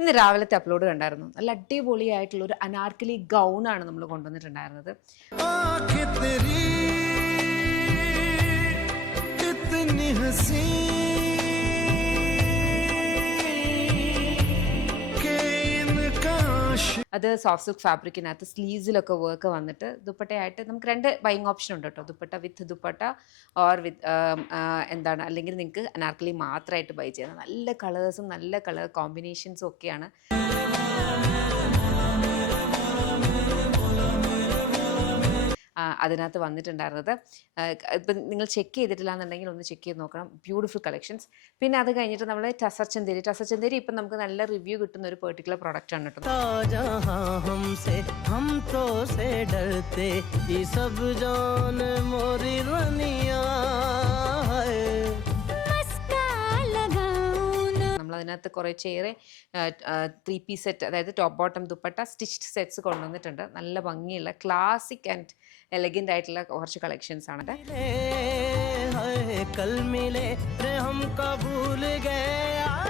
ഇന്ന് രാവിലത്തെ അപ്ലോഡ് കണ്ടായിരുന്നു. നല്ല അടിപൊളിയായിട്ടുള്ള ഒരു അനാർക്കലി ഗൗണാണ് നമ്മൾ കൊണ്ടുവന്നിട്ടുണ്ടായിരുന്നത്. അത് സോഫ്റ്റ് സിൽക്ക് ഫാബ്രിക്കിനകത്ത് സ്ലീവ്സിലൊക്കെ വർക്ക് വന്നിട്ട് ദുപ്പട്ടയായിട്ട് നമുക്ക് 2 ബൈയിങ് ഓപ്ഷൻ ഉണ്ട് കേട്ടോ. ദുപ്പട്ട വിത്ത് ദുപ്പട്ട ഓർ വിത്ത് എന്താണ്, അല്ലെങ്കിൽ നിങ്ങൾക്ക് അനാർക്കലി മാത്രമായിട്ട് ബൈ ചെയ്യാം. നല്ല കളേഴ്സും നല്ല കളർ കോമ്പിനേഷൻസും ഒക്കെയാണ്. അതിനകത്ത് വന്നിട്ടുണ്ടായിരുന്നത്. ഇപ്പം നിങ്ങൾ ചെക്ക് ചെയ്തിട്ടില്ല എന്നുണ്ടെങ്കിൽ ഒന്ന് ചെക്ക് ചെയ്ത് നോക്കണം. Beautiful collections. പിന്നെ അത് കഴിഞ്ഞിട്ട് നമ്മൾ ടസർ ചന്ദേരി ഇപ്പം നമുക്ക് നല്ല റിവ്യൂ കിട്ടുന്ന ഒരു പെർട്ടിക്കുലർ പ്രോഡക്റ്റ് ആണ് കേട്ടോ. നമ്മളതിനകത്ത് കുറച്ചേറെ 3 പീസ് സെറ്റ്, അതായത് top bottom dupatta stitched sets കൊണ്ടുവന്നിട്ടുണ്ട്. നല്ല ഭംഗിയുള്ള ക്ലാസിക് ആൻഡ് എലഗൻ്റ് ആയിട്ടുള്ള കുറച്ച് കളക്ഷൻസ് ആണ്.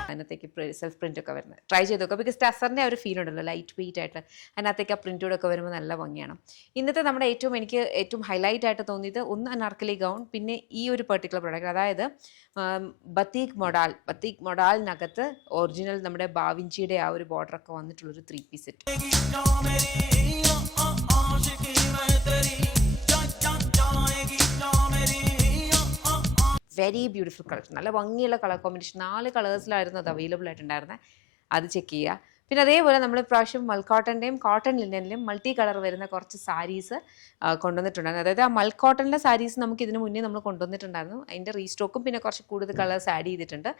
അതിനകത്തേക്ക് സെൽഫ് പ്രിന്റ് ഒക്കെ വരുന്നത് ട്രൈ ചെയ്ത് നോക്കുക. ബിക്കോസ് ടസറിൻ്റെ ഒരു ഫീൽ ഉണ്ടല്ലോ, ലൈറ്റ് വെയിറ്റ് ആയിട്ട്. അതിനകത്തേക്ക് ആ പ്രിന്റോടെ ഒക്കെ വരുമ്പോൾ നല്ല ഭംഗിയാണ്. ഇന്നത്തെ നമ്മുടെ എനിക്ക് ഏറ്റവും ഹൈലൈറ്റ് ആയിട്ട് തോന്നിയത് ഒന്ന് അനാർക്കലി ഗൗൺ, പിന്നെ ഈ ഒരു പെർട്ടിക്കുലർ പ്രോഡക്റ്റ്, അതായത് ബത്തീക് മൊഡാലിനകത്ത് ഒറിജിനൽ നമ്മുടെ ബാവിഞ്ചിയുടെ ആ ഒരു ബോർഡർ ഒക്കെ വന്നിട്ടുള്ളൊരു 3 piece set. Very beautiful collection, നല്ല ഭംഗിയുള്ള കളർ കോമ്പിനേഷൻ. 4 കളേഴ്സിലായിരുന്നു അത് അവൈലബിൾ ആയിട്ടുണ്ടായിരുന്നത്. അത് ചെക്ക് ചെയ്യുക. പിന്നെ അതേപോലെ നമ്മൾ ഇപ്രാവശ്യം മൽക്കോട്ടൻ്റെയും കോട്ടൺ ലിനനിലും മൾട്ടി കളർ വരുന്ന കുറച്ച് സാരീസ് കൊണ്ടുവന്നിട്ടുണ്ടായിരുന്നു. അതായത് ആ മൽക്കോട്ടണിലെ സാരീസ് നമുക്ക് ഇതിനു മുന്നേ നമ്മൾ കൊണ്ടുവന്നിട്ടുണ്ടായിരുന്നു. അതിൻ്റെ റീസ്റ്റോക്കും പിന്നെ കുറച്ച് കൂടുതൽ കളേഴ്സ് ആഡ് ചെയ്തിട്ടുണ്ട്.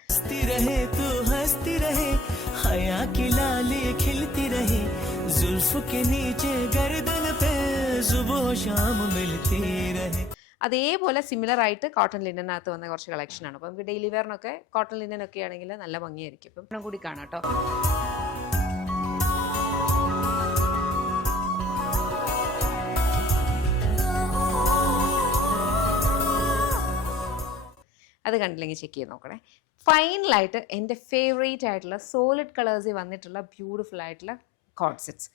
അതേപോലെ സിമിലർ ആയിട്ട് കോട്ടൺ ലിനനകത്ത് വന്ന കുറച്ച് കളക്ഷനാണ്. അപ്പം നമുക്ക് ഡെയിലി വെയറിനൊക്കെ കോട്ടൺ ലിനനൊക്കെ ആണെങ്കിൽ നല്ല ഭംഗിയായിരിക്കും. അപ്പം കൂടി കാണാം കേട്ടോ. അത് കണ്ടില്ലെങ്കിൽ ചെക്ക് ചെയ്ത് നോക്കണേ. ഫൈനലായിട്ട് എൻ്റെ ഫേവറേറ്റ് ആയിട്ടുള്ള സോളിഡ് കളേഴ്സിൽ വന്നിട്ടുള്ള ബ്യൂട്ടിഫുൾ ആയിട്ടുള്ള കോഡ് സെറ്റ്സ്.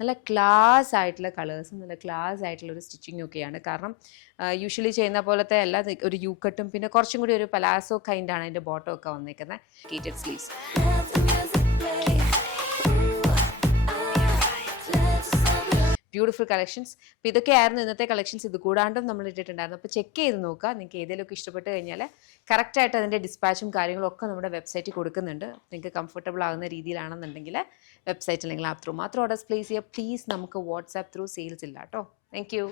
നല്ല ക്ലാസ് ആയിട്ടുള്ള കളേഴ്സും നല്ല ക്ലാസ് ആയിട്ടുള്ള ഒരു സ്റ്റിച്ചിങ് ഒക്കെയാണ്. കാരണം യൂഷ്വലി ചെയ്യുന്ന പോലത്തെ അല്ല, ഒരു യു കട്ടും പിന്നെ കുറച്ചും കൂടി ഒരു പലാസോ കൈൻഡാണ് അതിൻ്റെ ബോട്ടം ഒക്കെ വന്നേക്കുന്നത്. കീറ്റഡ് സ്ലീവ്സ്, ബ്യൂട്ടിഫുൾ കളക്ഷൻസ്. അപ്പോൾ ഇതൊക്കെയായിരുന്നു ഇന്നത്തെ കളക്ഷൻസ്. ഇത് കൂടാണ്ടും നമ്മൾ ഇട്ടിട്ടുണ്ടായിരുന്നു. അപ്പോൾ ചെക്ക് ചെയ്ത് നോക്കുക. നിങ്ങൾക്ക് ഏതെങ്കിലുമൊക്കെ ഇഷ്ടപ്പെട്ട് കഴിഞ്ഞാൽ കറക്റ്റായിട്ട് അതിൻ്റെ ഡിസ്പാച്ചും കാര്യങ്ങളും ഒക്കെ നമ്മുടെ വെബ്സൈറ്റിൽ കൊടുക്കുന്നുണ്ട്. നിങ്ങൾക്ക് കംഫർട്ടബിൾ ആകുന്ന രീതിയിലാണെന്നുണ്ടെങ്കിൽ വെബ്സൈറ്റ് അല്ലെങ്കിൽ ആപ്പ് ത്രൂ മാത്രം ഓർഡേഴ്സ് പ്ലേസ് ചെയ്യുക. പ്ലീസ്, നമുക്ക് വാട്സാപ്പ് ത്രൂ സെയിൽസ് ഇല്ല കേട്ടോ. Thank you.